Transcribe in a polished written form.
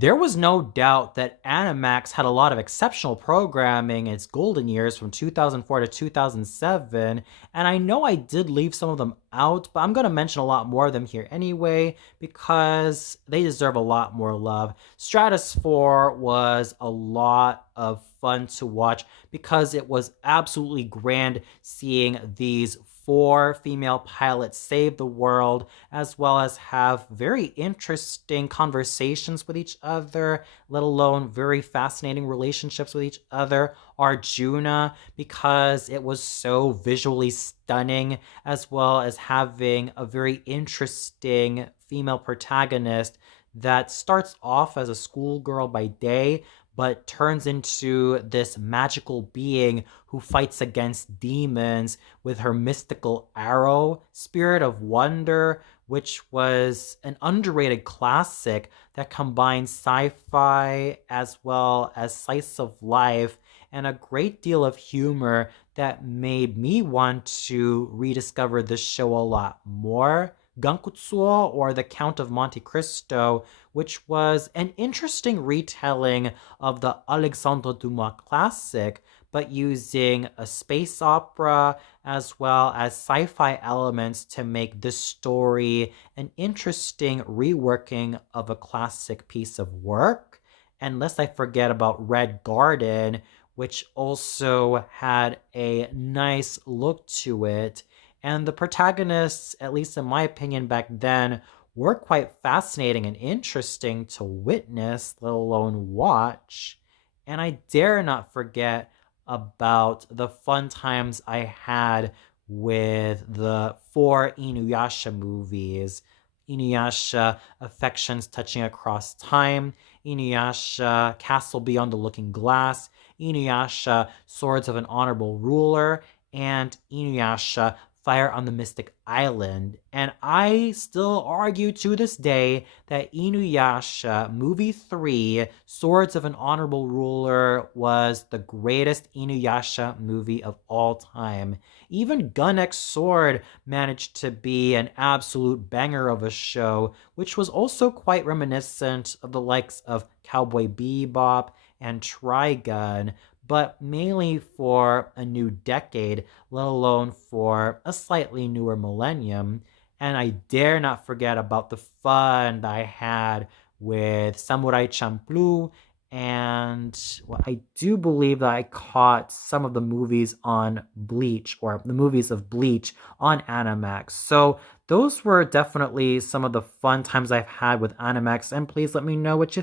There was no doubt that Animax had a lot of exceptional programming in its golden years from 2004 to 2007, and I know I did leave some of them out, but I'm going to mention a lot more of them here anyway because they deserve a lot more love. Stratus 4 was a lot of fun to watch because it was absolutely grand seeing these four female pilots save the world, as well as have very interesting conversations with each other, let alone very fascinating relationships with each other. Arjuna, because it was so visually stunning, as well as having a very interesting female protagonist that starts off as a schoolgirl by day but turns into this magical being who fights against demons with her mystical arrow, Spirit of Wonder, which was an underrated classic that combines sci fi as well as slice of life and a great deal of humor that made me want to rediscover this show a lot more. Gankutsuo, or The Count of Monte Cristo, which was an interesting retelling of the Alexandre Dumas classic, but using a space opera as well as sci fi elements to make this story an interesting reworking of a classic piece of work. And lest I forget about Red Garden, which also had a nice look to it. And the protagonists, at least in my opinion back then, were quite fascinating and interesting to witness, let alone watch. And I dare not forget about the fun times I had with the four Inuyasha movies. Inuyasha, Affections Touching Across Time, Inuyasha, Castle Beyond the Looking Glass, Inuyasha, Swords of an Honorable Ruler, and Inuyasha, Fire on the Mystic Island. And I still argue to this day that Inuyasha Movie 3, Swords of an Honorable Ruler, was the greatest Inuyasha movie of all time. Even Gun X Sword managed to be an absolute banger of a show, which was also quite reminiscent of the likes of Cowboy Bebop and Trigun, but mainly for a new decade, let alone for a slightly newer millennium. And I dare not forget about the fun that I had with Samurai Champloo. And well, I do believe that I caught some of the movies on Bleach, or the movies of Bleach on Animax. So those were definitely some of the fun times I've had with Animax. And please let me know what you